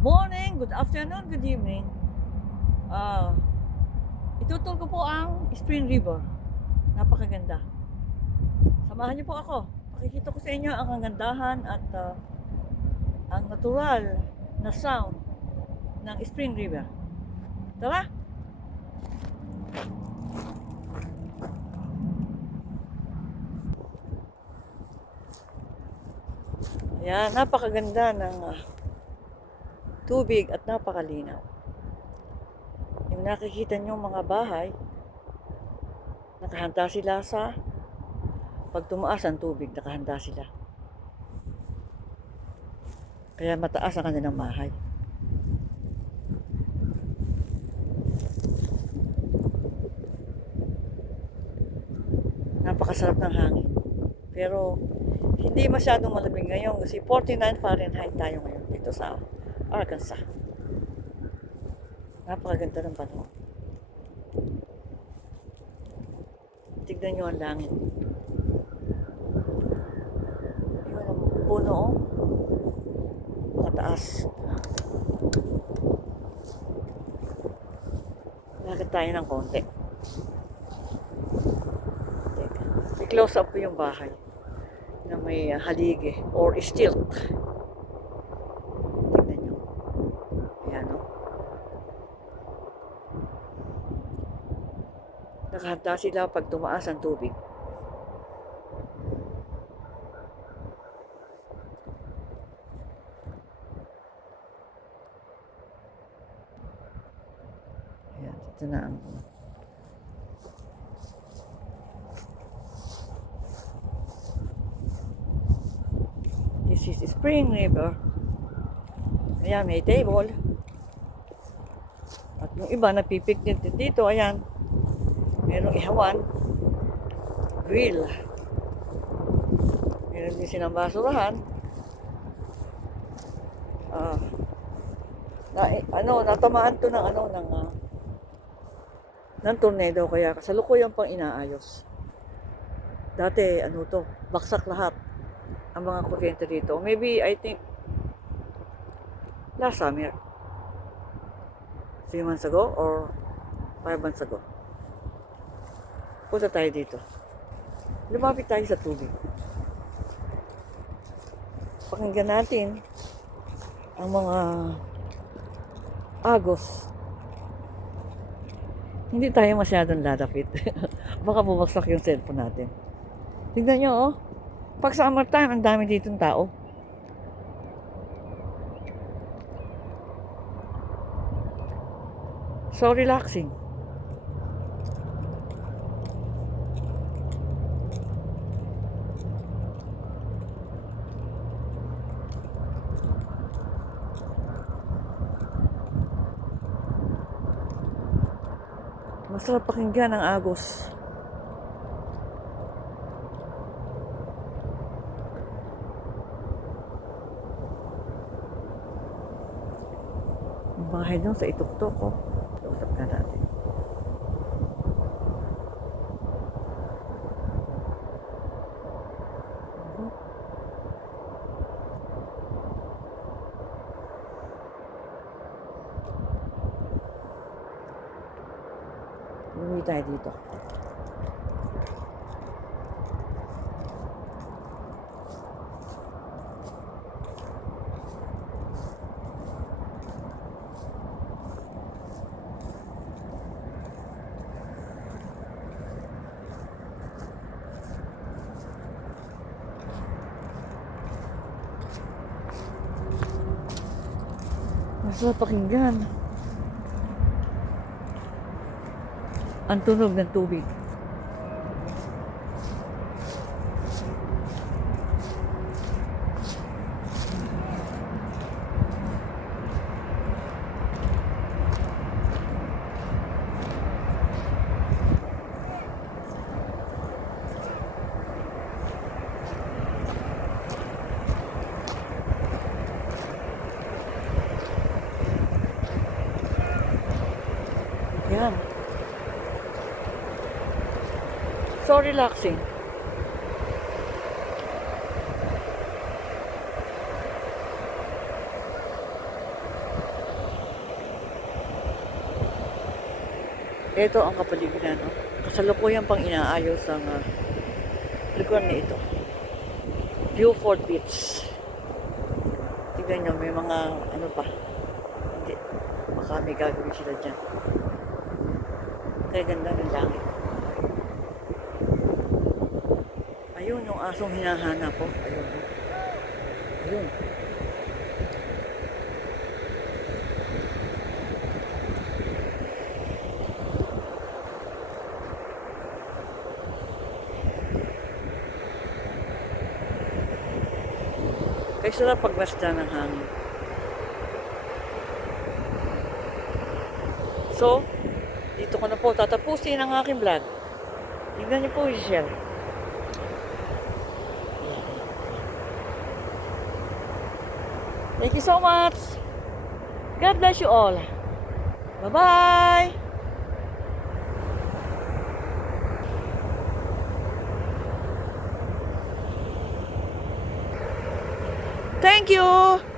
Morning, good afternoon, good evening. Ah, Itutol ko po ang Spring River. Napakaganda. Samahan niyo po ako. Pakikita ko sa inyo ang kagandahan at ang natural na sound ng Spring River. Tara! Ayan, napakaganda ng tubig at napakalinaw. Yung nakikita niyo mga bahay, nakahanda sila sa pag tumaas ang tubig, nakahanda sila. Kaya mataas ang kanilang bahay. Napakasarap ng hangin. Pero hindi masyadong malamig ngayon kasi 49 Fahrenheit tayo ngayon dito sa Arkansas. Napakaganda ng panahon. Tignan nyo ang langit. Yun ang puno, oh. Makataas. Lakad tayo ng konti. Teka. I-close up ko yung bahay na may haligi or stilt. Tignan nyo. Ayan, oh. Nakahanda sila pag tumaas ang tubig. Ayan, ito na ang this is Spring River. Ayan, may table. At yung iba nagpipiknik din dito, ayan. Merong ihawan. Grill. Meron din silang basurahan. Natamaan to ng tornado kaya kasalukuyan pang inaayos. Dati baksak lahat ang mga kuryente dito. Maybe I think last summer. 3 months ago or 5 months ago. Punta tayo dito. Lumapit tayo sa tubig. Pakinggan natin ang mga agos. Hindi tayo masyadong lalapit. Baka bumagsak yung cellphone natin. Tignan nyo, oh. Pag summer time, ang dami ditong tao. So relaxing. Masarap pakinggan ang agos. Ang bahay doon sa ituktok, oh. Usap ka natin. Umuwi tayo dito. Masarap pakinggan ang tunog ng tubig. Yan. So relaxing. Ito ang kapaligiran. Oh. Kasalukuyan pang inaayos ang lugar na ito. Beaufort Beach. Tignan nyo, may mga ano pa. Hindi. Baka may gagawin sila dyan. Kaya ganda ng langit. Ayun, yung asong hinahanap po. Ayun. Ayun. Kaya sarap pagmasda ng hangin. So, dito ko na po tatapusin ang aking vlog. Tignan niyo po siya. Thank you so much. God bless you all. Bye-bye. Thank you.